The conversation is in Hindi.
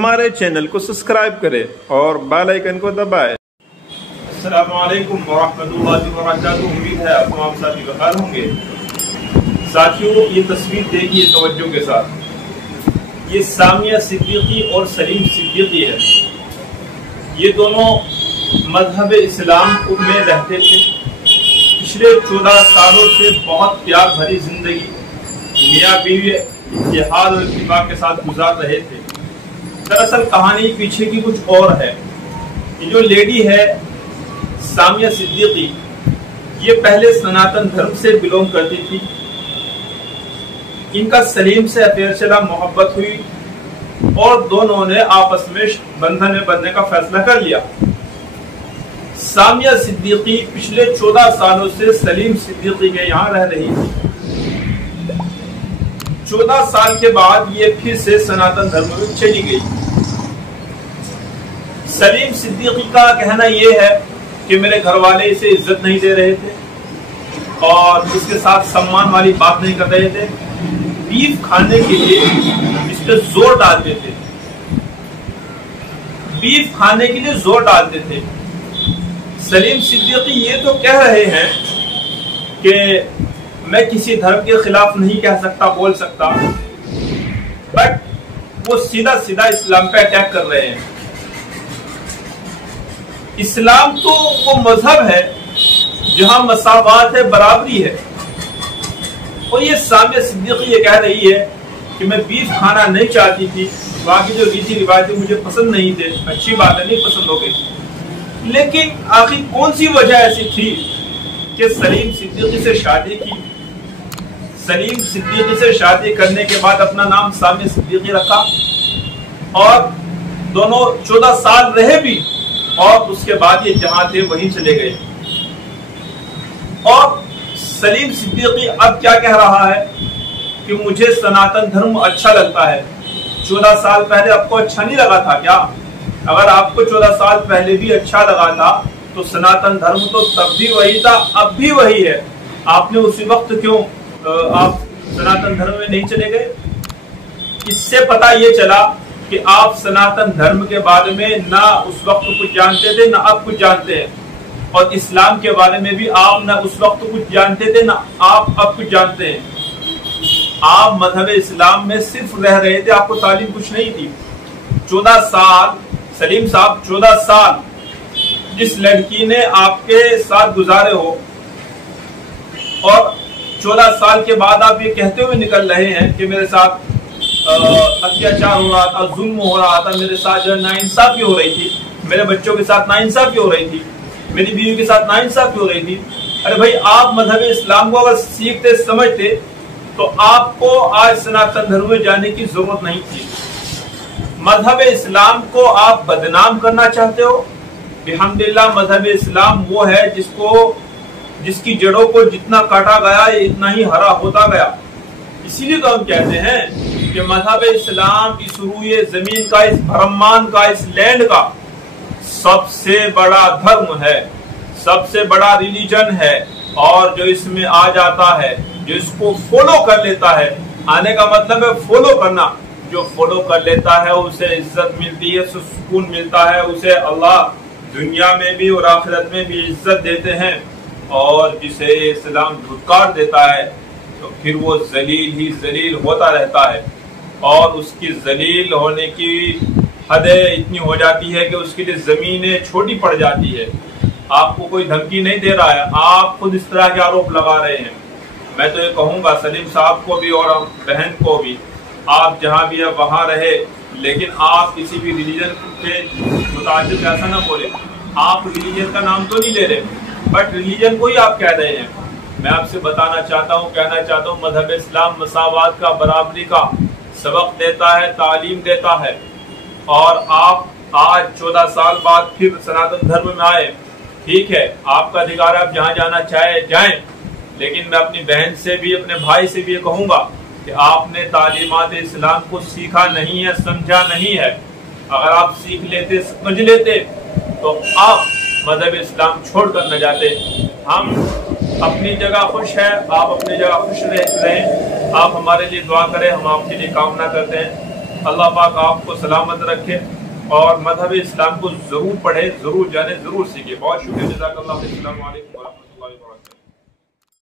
हमारे चैनल को सब्सक्राइब करें और बेल आइकन को दबाएं। अस्सलामु अलैकुम वरहमतुल्लाहि वबरकातुहू। उम्मीद है आप साथी बखैर होंगे। साथियों, ये तस्वीर देखिए तवज्जो के साथ। ये सामिया सिद्दीकी और सलीम सिद्दीकी है। ये दोनों मजहब इस्लाम में रहते थे। पिछले 14 सालों से बहुत प्यार भरी जिंदगी मियाँ बीवी इत्तेहाद और इत्तिफाक के साथ गुजार रहे थे। दरअसल कहानी पीछे की कुछ और है। ये जो लेडी है सामिया सिद्दीकी, ये पहले सनातन धर्म से बिलोंग करती थी। इनका सलीम से अफेयर चला, मोहब्बत हुई और दोनों ने आपस में बंधन में बंधने का फैसला कर लिया। सामिया सिद्दीकी पिछले 14 सालों से सलीम सिद्दीकी के यहाँ रह रही थी। 14 साल के बाद ये फिर से सनातन धर्म में चली गई। सलीम सिद्दीकी का कहना यह है कि मेरे घर वाले इसे इज्जत नहीं दे रहे थे और इसके साथ सम्मान वाली बात नहीं कर रहे थे। बीफ खाने के लिए इस पे जोर डालते थे। बीफ खाने के लिए जोर डालते थे। सलीम सिद्दीकी ये तो कह रहे हैं कि मैं किसी धर्म के खिलाफ नहीं कह सकता, बोल सकता, बट वो सीधा सीधा इस्लाम पे अटैक कर रहे हैं। इस्लाम तो वो मजहब है जहां मसावात है, बराबरी है। और ये सामिया सिद्दीकी ये कह रही है कि मैं बीफ खाना नहीं चाहती थी, बाकी जो रीति रिवाजें मुझे पसंद नहीं थे। अच्छी बात है, नहीं पसंद हो गई, लेकिन आखिर कौन सी वजह ऐसी थी कि सलीम सिद्दीकी से शादी की। सलीम सिद्दीकी से शादी करने के बाद अपना नाम सामिया सिद्दीकी रखा और दोनों 14 साल रहे भी और उसके बाद ये जहां थे वहीं चले गए। और सलीम सिद्दीकी अब क्या कह रहा है कि मुझे सनातन धर्म अच्छा लगता है। 14 साल पहले आपको अच्छा नहीं लगा था क्या? अगर आपको 14 साल पहले भी अच्छा लगा था तो सनातन धर्म तो तब भी वही था, अब भी वही है। आपने उसी वक्त क्यों आप सनातन धर्म में नहीं चले गए? इससे पता ये चला कि आप सनातन धर्म के बारे में ना उस वक्त कुछ जानते थे, ना अब कुछ जानते हैं। और इस्लाम के बारे में भी आप ना उस वक्त कुछ जानते थे, ना आप अब कुछ जानते हैं। आप मजहब इस्लाम में सिर्फ रह रहे थे, आपको तालीम कुछ नहीं थी। 14 साल सलीम साहब, 14 साल जिस लड़की ने आपके साथ गुजारे हो और 14 साल के बाद आप ये कहते हुए निकल रहे हैं कि मेरे साथ अत्याचार हो रहा था, जुल्म हो रहा था, मेरे साथ जो नाइंसाफी हो रही थी, मेरे बच्चों के साथ नाइंसाफी हो रही थी, मेरी बीवी के साथ नाइंसाफी हो रही थी। अरे भाई, आप मजहब इस्लाम को अगर सीखते समझते तो आपको आज सनातन धर्म में जाने की जरूरत नहीं थी। मजहब इस्लाम को आप बदनाम करना चाहते हो। अल्हम्दुलिल्लाह मजहब इस्लाम वो है जिसकी जड़ों को जितना काटा गया इतना ही हरा होता गया। इसीलिए तो हम कहते हैं कि मजहब इस्लाम इस रूए जमीन का, इस ब्रह्मांड का, इस लैंड का सबसे बड़ा धर्म है, सबसे बड़ा रिलीजन है। और जो इसमें आ जाता है, जो इसको फॉलो कर लेता है, आने का मतलब है फॉलो करना, जो फॉलो कर लेता है उसे इज्जत मिलती है, सुकून मिलता है, उसे अल्लाह दुनिया में भी और आखिरत में भी इज्जत देते हैं। और जिसे इस्लाम धुतकार देता है तो फिर वो जलील ही जलील होता रहता है और उसकी जलील होने की हदें इतनी हो जाती है कि उसके लिए जमीनें छोटी पड़ जाती है। आपको कोई धमकी नहीं दे रहा है, आप खुद इस तरह के आरोप लगा रहे हैं। मैं तो ये कहूँगा सलीम साहब को भी और बहन को भी, आप जहाँ भी है वहाँ रहे, लेकिन आप किसी भी रिलीजन के मुताबिक ऐसा ना बोले। आप रिलीजन का नाम तो नहीं ले रहे, बट रिलीजन को ही आप कह रहे हैं। मैं आपसे बताना चाहता हूँ, कहना चाहता हूँ, मजहब इस्लाम मसावात का, बराबरी का सबक देता है, तालीम देता है। और आप आज 14 साल बाद फिर सनातन धर्म में आए, ठीक है, आपका अधिकार, आप जहाँ जाना चाहे जाएं, लेकिन मैं अपनी बहन से भी, अपने भाई से भी ये कहूँगा कि आपने तालीमात इस्लाम को सीखा नहीं है, समझा नहीं है। अगर आप सीख लेते, समझ लेते तो आप मजहब इस्लाम छोड़कर न जाते। हम अपनी जगह खुश है, आप अपनी जगह खुश रहें। आप हमारे लिए दुआ करें, हम आपके लिए कामना करते हैं। अल्लाह पाक आपको सलामत रखे और मजहब इस्लाम को जरूर पढ़े, जरूर जाने, जरूर सीखे। बहुत शुक्रिया। जज़ाकल्लाह। अस्सलामु अलैकुम व रहमतुल्लाहि व बरकातहू।